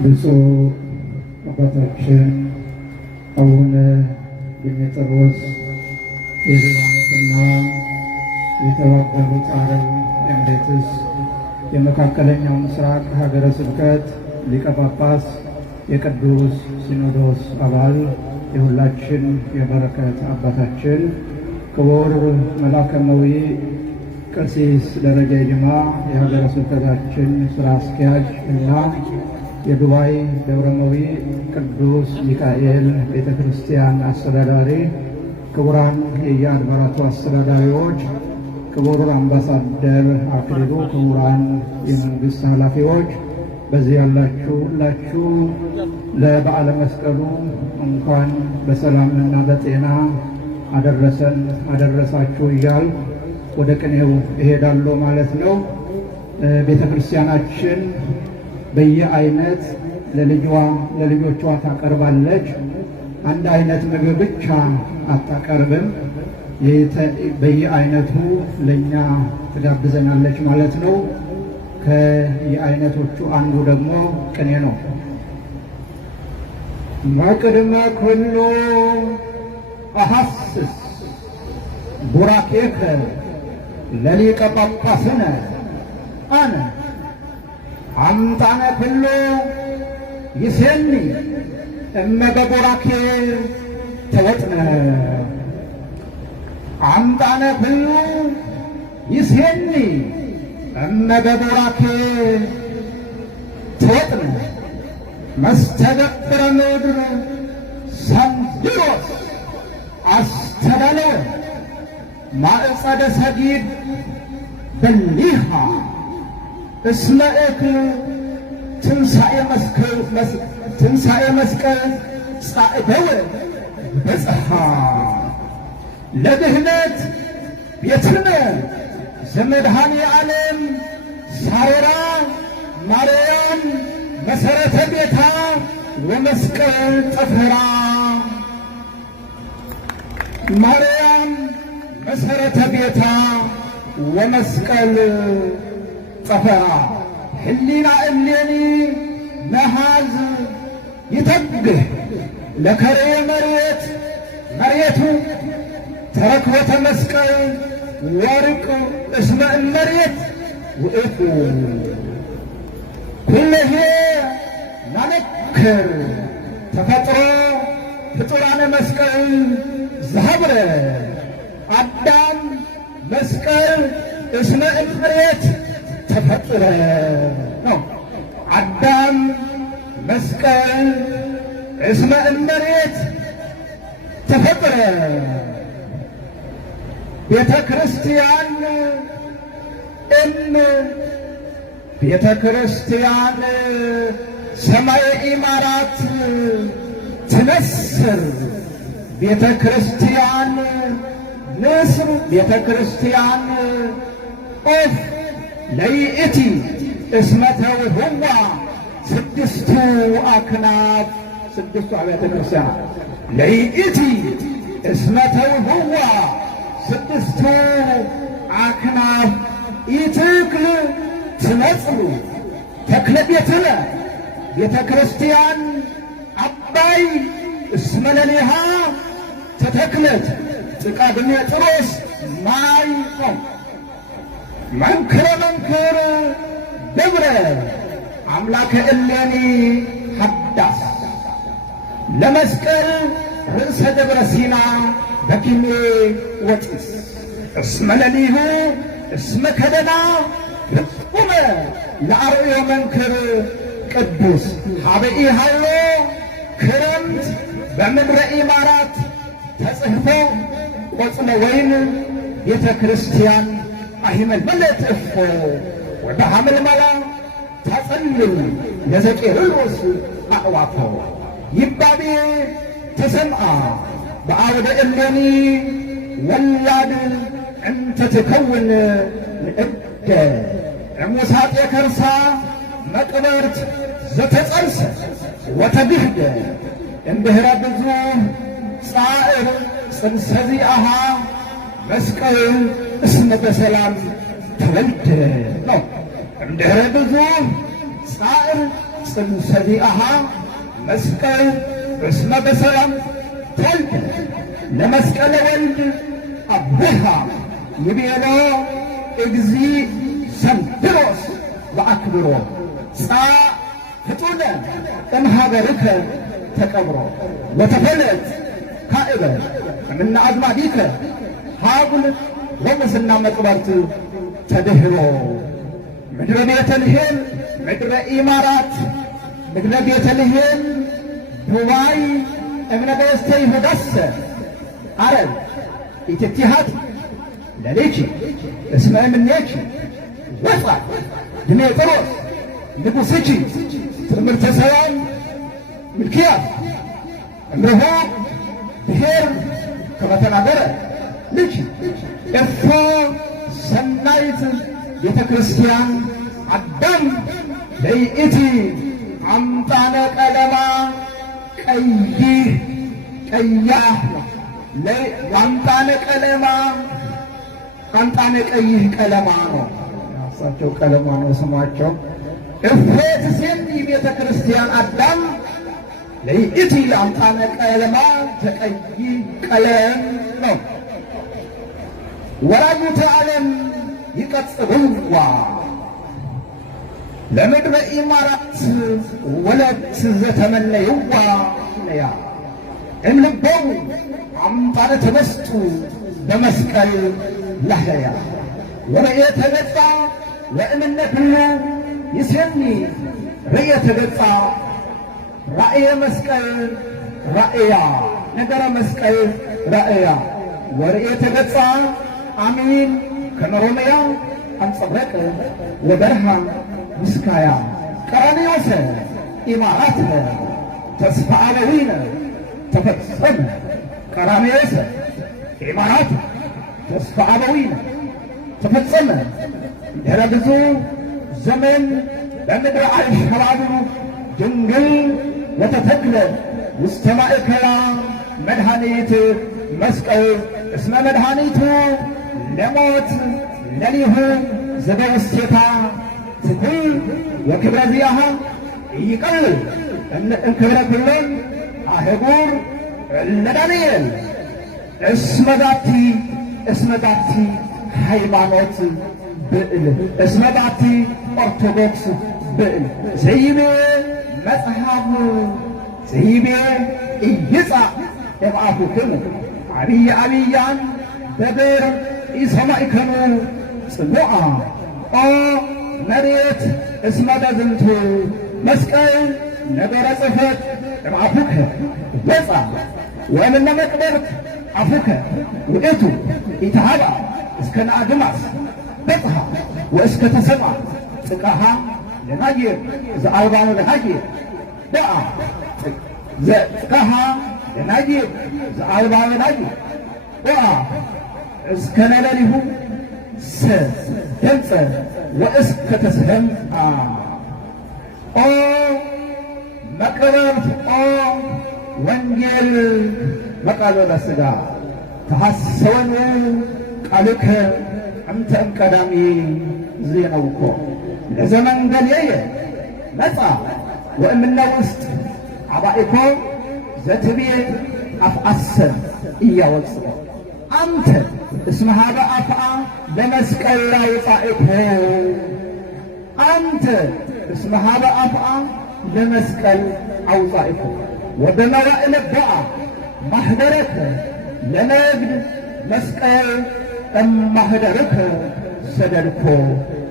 ብፁዕ አባታችን አቡነ ዲሜጥሮስ የሃይማኖትና የተባበሩት አረብ ኤሚሬትስ የመካከለኛው ምስራቅ ሀገረ ስብከት ሊቀ ጳጳስ የቅዱስ ሲኖዶስ አባል የሁላችን የበረከት አባታችን ክቡር መልአከ-መዊ ቀሲስ ደረጀ ጅማ የሀገረ ስብከታችን ስራ አስኪያጅ እና የዱባይ ደብረመዊ ቅዱስ ሚካኤል ቤተ ክርስቲያን አስተዳዳሪ፣ ክቡራን የየአድባራቱ አስተዳዳሪዎች፣ ክቡር አምባሳደር አክሊሉ፣ ክቡራን የመንግስት ኃላፊዎች፣ በዚህ ያላችሁ ሁላችሁ ለበዓለ መስቀሉ እንኳን በሰላምና በጤና አደረሰን አደረሳችሁ እያል ወደ ቅኔው እሄዳለሁ ማለት ነው። ቤተ ክርስቲያናችን በየአይነት ለልጆቿ ታቀርባለች። አንድ አይነት ምግብ ብቻ አታቀርብም። በየአይነቱ ለእኛ ትጋብዘናለች ማለት ነው። ከየአይነቶቹ አንዱ ደግሞ ቅኔ ነው። ማቅድመ ኩሉ አሐስስ ቡራኬከ ለሊቀ ጳጳስነ አነ አምጣነ ኩሉ ይሴኒ እመገ ቡራኬ ተወጥነ አምጣነ ኩሉ ይሴኒ እመገ ቡራኬ ተወጥነ መስተገብረ ምድር ሰንድሮስ አስተዳለወ ማዕጸደ ሰጊድ በሊሃ እስመ እክል ትንሣኤ መስቀል ጻዕደወ በጽሐ ለድህነት ቤትነ ዘመድኃኔ ዓለም ሳሬራ ማርያም መሠረተ ቤታ ወመስቀል ጠፈራ ማርያም መሠረተ ቤታ ወመስቀል ጠፈራ ህሊና እሌኒ መሃዝ ይተግህ ለከርየ መሬቱ ተረክቦተ መስቀል ወርቅ እስመ እመሬት ውእቱ ኩለሄ ናነክር ተፈጥሮ ፍጡራነ መስቀል ዘሀብረ አዳም መስቀል እስመ እመሬት ተፈጥረ ነው። አዳም መስቀል እስመ እመሬት ተፈጥረ። ቤተ ክርስቲያን ቤተ ክርስቲያን ሰማየ ኢማራት ትነስር ቤተ ክርስቲያን ንስር ቤተ ክርስቲያን ኦፍ ለይእቲ እስመ ተውህዋ ስድስቱ አክናፍ ስድስቱ አብያተ ክርስቲያናት ለይእቲ እስመ ተውህዋ ስድስቱ አክናፍ ኢትክል ትነጽሉ ተክለ ቤትነ ቤተ ክርስቲያን አባይ እስመ ለሌሃ ተተክለት ጥቃ ድሜጥሮስ ማይ ነው። መንክረ ደብረ አምላከ እሌኒ ሀዳስ ለመስቀል ርእሰ ደብረ ሲና በኪሜ ወጢስ እስመ ለሊሁ እስመ ከደና ፍጹመ ለአርዮ መንክር ቅዱስ ሀበኢ ሃሎ ክረምት በምድረ ኢማራት ተጽሕፎ ቆጽለ ወይን ቤተ ክርስቲያን አሂመል መለት እፎ ወደ ሐመልመላ ታጸልል ለዘቄርሎስ አዕዋፎ ይባቤ ተሰምአ በአውደ እሌኒ ወላድ እንተ ትከውን ንዕደ ዕሙሳጤ ከርሳ መቅበርት ዘተጸንሰ ወተድህደ እምድኅረ ብዙ ጻዕር ጽንሰ ዚአሃ መስቀል እስመ በሰላም ተወልደ ነው። እምድኅረ ብዙ ጻዕር ጽንሰቢአሃ መስቀል እስመ በሰላም ተልከ ለመስቀለ ወልድ አብሃ ይቤሎ እግዚ ሰንድሮስ በአክብሮ ጻ ፍጡነ እምሃገርከ ተቀብሮ ወተፈለት ካዕበ እምነ አዝማዲከ ሀጉል ወሙስና መቅበርት ተድህሮ ምድረ ቤተልሔም ምድረ ኢማራት ምድረ ቤተልሔም ዱባይ እምነበስተ ይሁዳሰ ዓረብ ኢትቲሃት ለሌኪ እስመ እምኔኪ ወፃ ድሜጥሮስ ንጉሥኪ ትእምርተ ሰላም ምልክያት እምርሆ ብሔር ከመተናገረ ልኪ እርፎ ሰናይት ቤተ ክርስቲያን አዳም ለይእቲ አምጣነ ቀለማ ቀይህ ቀያህ አምጣነ ቀለማ አምጣነ ቀይህ ቀለማ ነው እሳቸው ቀለማ ነው ስማቸው። እፎት ሴት ቤተ ክርስቲያን አዳም ለይእቲ አምጣነ ቀለማ ተቀይ ቀለም ነው። ወራጁተ ዓለም ይቀጽብዋ ለምድረ ኢማራት ወለት ዘተመነይዋ ነያ እምልቦሙ አምጣነ ተመስጡ በመስቀል ላህያ ወረእየተ ገጻ ወእምነ ኩሉ ይሴኒ ርእየተ ገጻ ራእየ መስቀል ራእያ ነገረ መስቀል ራእያ ወርእየተ ገጻ አሚን ከመሮመያ አንጸብረቀ ወበርሃ ምስካያ ቀራንዮሰ ኢማራት ተስፋ አበዊነ ተፈጸመ ቀራንዮሰ ኢማራት ተስፋ አበዊነ ተፈጸመ። ድኅረ ብዙ ዘመን በምድረ አልሸባብ ድንግል ወተተክለ ውስተ ማእከላ መድኃኒት መስቀል እስመ መድኃኒቱ ለሞት ለሊሁ ዘበውስቴታ ትኩል ወክብረ ዚአሃ ይቀልል እንክብረ ኩሎን አህጉር ለዳንኤል እስመ ዛቲ ሃይማኖት ብዕል እስመ ዛቲ ኦርቶዶክስ ብዕል ዘይቤ መጽሐፍ ዘይቤ ኢይጻእ እምአፉክሙ ዓብየ ዓብያን በብር ኢሰማዕከኑ ጽኑዓ ኦ መሬት እስመ በዝንቱ መስቀል ነገረ ጽሕፈት እምአፉከ ወፃ ወእምነ መቅደርት አፉከ ውእቱ ኢተሃባ እስከ ነአድማስ በጽሐ ወእስከ ተሰማ ጽቃሃ ለናጌር ዘአልባኑ ለናጌር ደአ ዘጽቃሃ ለናጌር ዘአልባኑ ለናጌር ደአ እስከ ነለሊሁ ደምፀ ወእስከ ተስህምአ ኦ መቅረብት ኦ ወንጌል መቃሎለ ሥጋ ተሐሰወኑ ቃልከ እንተ እምቀዳሚ ዜነውኮ ለዘመን ገሌየ መጻ ወእምነ ውስጥ አባኢኮ ዘትቤ አፍአሰ ኢያወፅኦ አንተ እስመ ኀበ አፍአ በመስቀል ላይ ጻኢኮ አንተ እስመ ኀበ አፍአ ለመስቀል አውጻኢኮ ወበመዋዕለ ቦአ ማኅደረከ ለነግድ መስቀል እማኅደርከ ሰደድኮ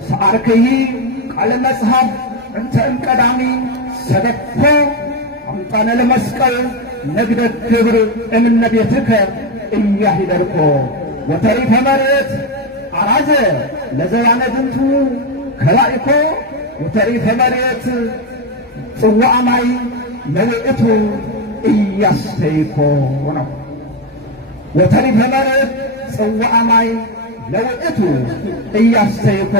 ሰዓርከይ ቃለ መጽሐፍ እንተ እምቀዳሚ ሰደድኮ አምጣነ ለመስቀል ነግደ ክብር እምነ ቤትከ እያሂደርኮ ወተሪፈ መሬት አራዘ ለዘያነ ዝንቱ ከላኢኮ ወተሪፈ መሬት ጽዋዕ ማይ ለውእቱ እያስተይኮ ነው። ወተሪፈ መሬት ጽዋዕ ማይ ለውእቱ እያስተይኮ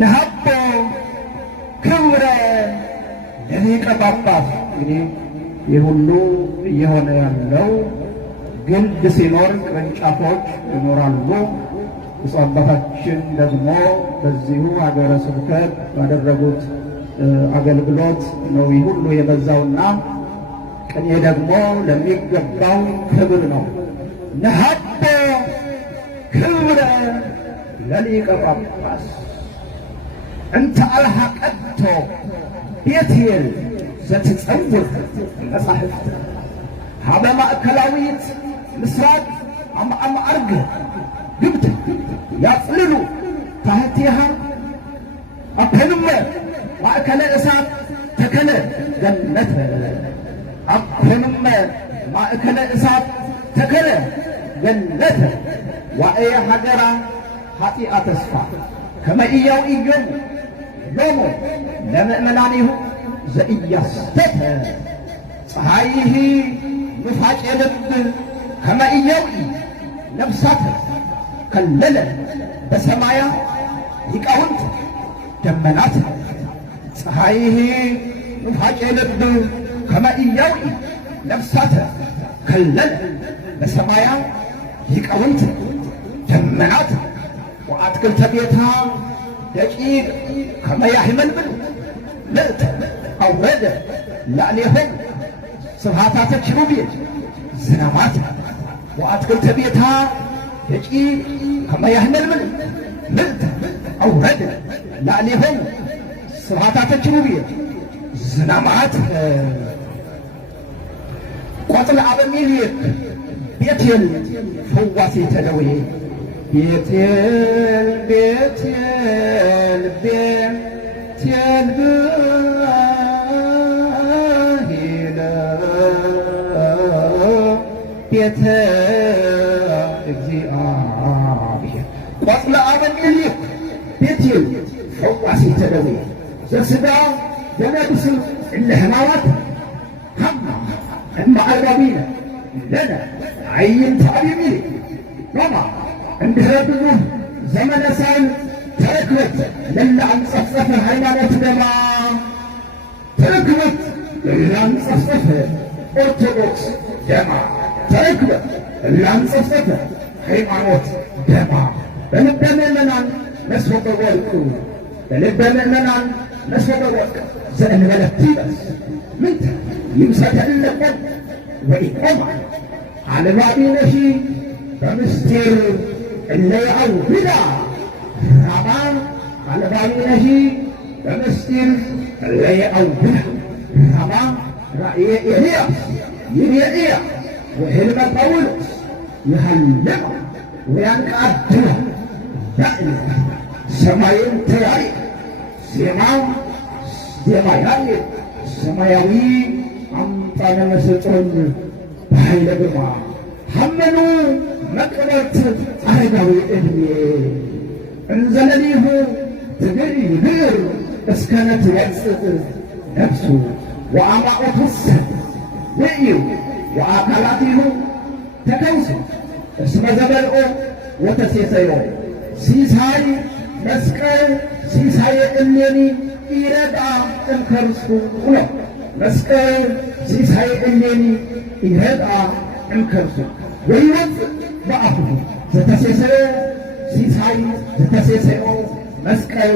ነሃቦ ክብረ ለሊቀ ጳጳስ። እንግዲህ ይህ ሁሉ እየሆነ ያለው ግንድ ሲኖር ቅርንጫፎች ይኖራሉ። ብፁዕ አባታችን ደግሞ በዚሁ ሀገረ ስብከት ባደረጉት አገልግሎት ነው ሁሉ የበዛውና ቅኔ ደግሞ ለሚገባው ክብር ነው። ነሐቦ ክብረ ለሊቀ ጳጳስ እንተ አልሐቀቶ ቤቴል ዘትጸውር መጻሕፍት ሀበ ማእከላዊት ምስራቅ አርግ ግብት ያጽልሉ ታሕቲሃ አኮንመ ማእከለ እሳት ተከለ ገነተ አኮንመ ማእከለ እሳት ተከለ ገነተ ዋእየ ሀገራ ኃጢአ ተስፋ ከመ ኢያው ኢዮሙ ሎሙ ለምእመናኒሁ ዘኢያስተተ ፀሐይህ ንፋቄ ልብ ከመ ኢያውኢ ነፍሳተ ከለለ በሰማያ ሊቃውንት ደመናት ፀሐይህ ንፋቄ ልብ ከመ ኢያውኢ ነፍሳተ ከለለ በሰማያ ሊቃውንት ደመናት ወአትክልተ ቤታ ደቂቅ ከመ ያሕመልምሉ ምእተ አውረደ ላዕሌሆሙ ስብሐታተ ኪሩቤል ዝናማት ወአትክልተ ቤታ ደቂቅ ከመ ያሕመልምሉ ምእተ አውረደ ላዕሌሆሙ ስብሐታተ ኪሩቤል ዝናማት ቆጽለ አበሜሌክ ቤቴል ፈዋሴተ ደዌ ቤቴል ቤቴል ቤቴል ብሂለ ቤተ እግዚአብሔር ቆጽለ አበሜሌክ ቤቴል ፈዋሴተ ደዌ ዘሥጋ ወነፍስ እለ ሕማማት ሀማ እማ አርባቢነ ለነ አይንተ አበሜሌክ ሮማ እንድኅረ ብዙ ዘመነ ሳይል ተረክበት ለለ አንጸፍጸፈ ሃይማኖት ደማ ተረክበት ለለ አንጸፍጸፈ ኦርቶዶክስ ደማ ተረክበት ለለ አንጸፍጸፈ ሃይማኖት ደማ በልበ ምእመናን መስፈቀ ወርቅ በልበ ምእመናን መስፈቀ ወርቅ ዘእንበለ ቲበስ ምንተ ይምሰተለቆን ወኢቆማ አልባቢነሺ በምስጢር እለ ያዕውዳ ራማ አልባቢነሺ በምስጢር እለ ያዕውዳ ራማ ራእየ ኤልያስ ይርኤያ ወሕልመ ጳውሎስ ይሃልማ ወያንቃድላ ራእየ ሰማይን ተራእየ ዜማ ዜማያየ ሰማያዊ አምጣነ መሰጦን በኃይለ ግርማ ሐመኑ መቅበርት አረጋዊ ዕድሜ እንዘለሊሁ ትግል ይብር እስከነ ትወፅእ ነፍሱ ወአማኦቱሰ ውእዩ ወአካላቲሁ ተከውሱ እስመ ዘበልኦ ወተሴሰዮ ሲሳይ መስቀል ሲሳየ እሌኒ ኢረድአ እምከርስቱ ሁሎ መስቀል ሲሳየ እሌኒ ኢረድአ እምከርሱ ወይወፅእ በአፉሁ ዘተሴሰዮ ሲሳይ ዘተሴሰዮ መስቀል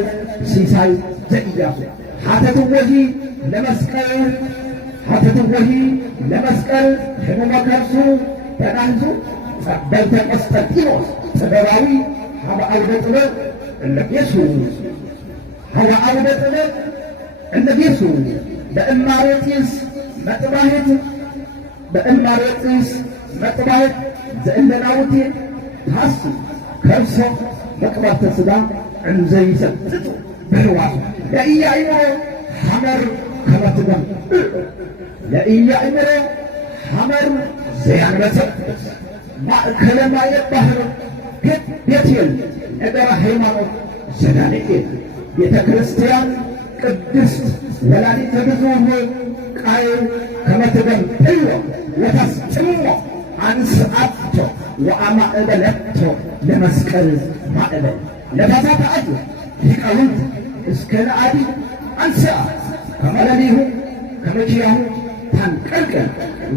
ሲሳይ ዘኢያሱ ሀተትወሂ ለመስቀል ሀተትወሂ ለመስቀል ሕሙመ ከርሱ ተናንሱ ጸበልተ ቆስጠንጢኖስ ጥበባዊ ሀበ አውደ ጥበብ እለቤሱ ሀበ አውደ ጥበብ እለቤሱ በእማሬጢስ መጥባሕት በእማሬጢስ መጥባሕት ዘእንደናውቴ ታሱ ከርሶ መቅባተ ሥጋ እንዘ ይሰጥጡ በሕዋሱ ለኢያእምሮ ሐመር ከመ ትገምዕ ለኢያእምሮ ሐመር ዘያንበሰብስ ማእከለ ማየ ባሕር ቤቴል ነገረ ሃይማኖት ዘዳንኤል ቤተ ክርስቲያን ቅድስት ወላዲተ ብዙኅ ቃየል ከመ ትገምዕዮ ወታስጭሞ አንስአቶ ወአማእበለቶ ለመስቀል ማእበል ነፋሳተ አድኅ ሊቃውንት እስከ ለአዲ አንስአ ከመ ለሊሁ ከመ ኪያሁ ታንቀልቀል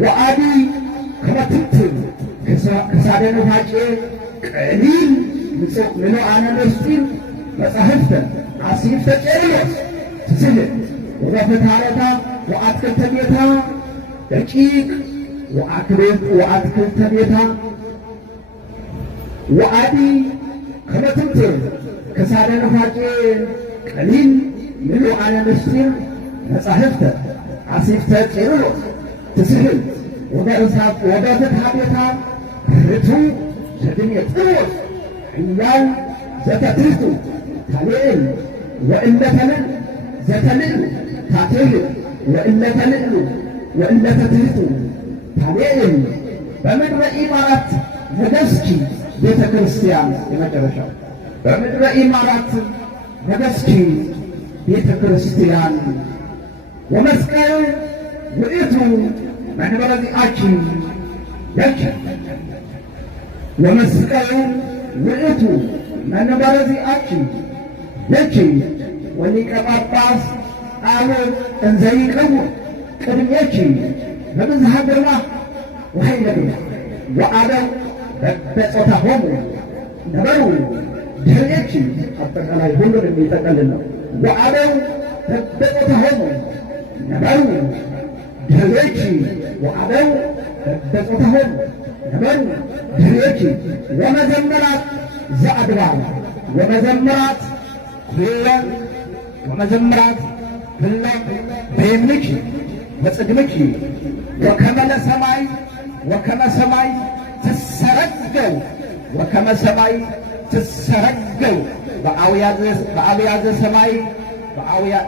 ወአዲ ከመ ትንትብ ክሳደ ኑፋቄ ቀሊል ምሉአነ ምስጢር መጻሕፍተ አሲፍተ ቄርሎስ ትስል ወበፍትሐረታ ወአትክልተ ቤታ ደቂቅ ወአትክልተ ቤታ ወአዲ ከመትምት ከሳደ ነፋቄ ቀሊል ምሉዓነ ምስጢር መጻሕፍተ አሲፍተ ቄርሎስ ትስህል ወደ ፍትሐ ቤታ ርቱዕ ዘድሜጥሮስ ሕያው ዘተትሕቱ ታልዕል ወእለ ተልዕል ዘተልዕል ታትዕል ወእለ ተልዕሉ ወእለ ተትሕቱ ታልዕል በምድረ ኢማራት ነገሥኪ ቤተ ክርስቲያን የመጨረሻው በምድረ ኢማራት ነገሥኪ ቤተ ክርስቲያን ወመስቀል ውእቱ መንበረ ዚአኪ ያኪ ወመስቀል ውእቱ መንበረ ዚአኪ ያኪ ወሊቀ ጳጳስ አቡነ እንዘ ይቀውም ቅድሜኪ በብዝሃ ግርማ ወኃይለ ግርማ ወአበው በጾታሆሙ ነበሩ ድኅሬኪ አጠቃላይ ሁሉን የሚጠቀልል ነው። ወአበው በጾታሆሙ ነበሩ ድኅሬኪ ወአበው በጾታሆሙ ነበሩ ድኅሬኪ ወመዘምራት ዘአድባር ወመዘምራት ሁለን በየምንኪ ወጽግምኪ ወከመ ለሰማይ ወከመ ሰማይ ትሰረገው ወከመ ሰማይ ትሰረገው በአብያዘ ሰማይ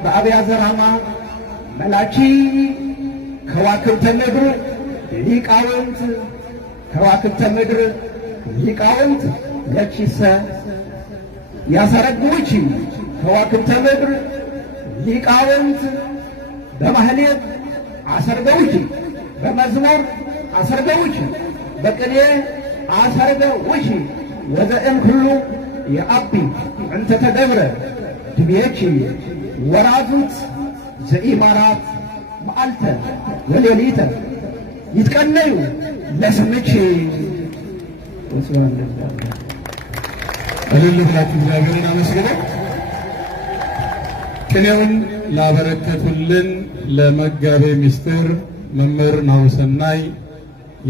በአብያዘ ራማ መላኪ ከዋክብተ ምድር ሊቃውንት ከዋክብተ ምድር ሊቃውንት ለኪሰ ያሰረግውኪ ከዋክብተ ምድር ሊቃውንት በማህሌት አሰርገውኪ በመዝሙር አሰርገውኪ በቅኔ አሰርገውኪ ወዘእም ሁሉ የአቢ እንተ ተገብረ ድቤኪ ወራዙት ዘኢማራት መዓልተ ወሌሊተ ይትቀነዩ ለስምኪ። እልል ብላችሁ እግዚአብሔርን አመስግነው። ቅኔውን ላበረከቱልን ለመጋቤ ምስጢር መምህር ናሁሰናይ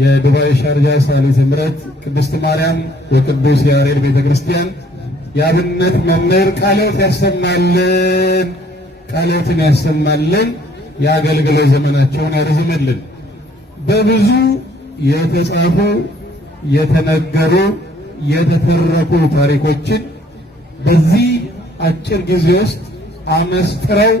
የዱባይ ሻርጃ ሳሊተ ምሕረት ቅድስት ማርያም ወቅዱስ ያሬድ ቤተ ክርስቲያን የአብነት መምህር ቃልዎት ያሰማልን፣ ቃልዎትን ያሰማልን፣ የአገልግሎት ዘመናቸውን ያርዝምልን። በብዙ የተጻፉ የተነገሩ የተተረኩ ታሪኮችን በዚህ አጭር ጊዜ ውስጥ አመስጥረው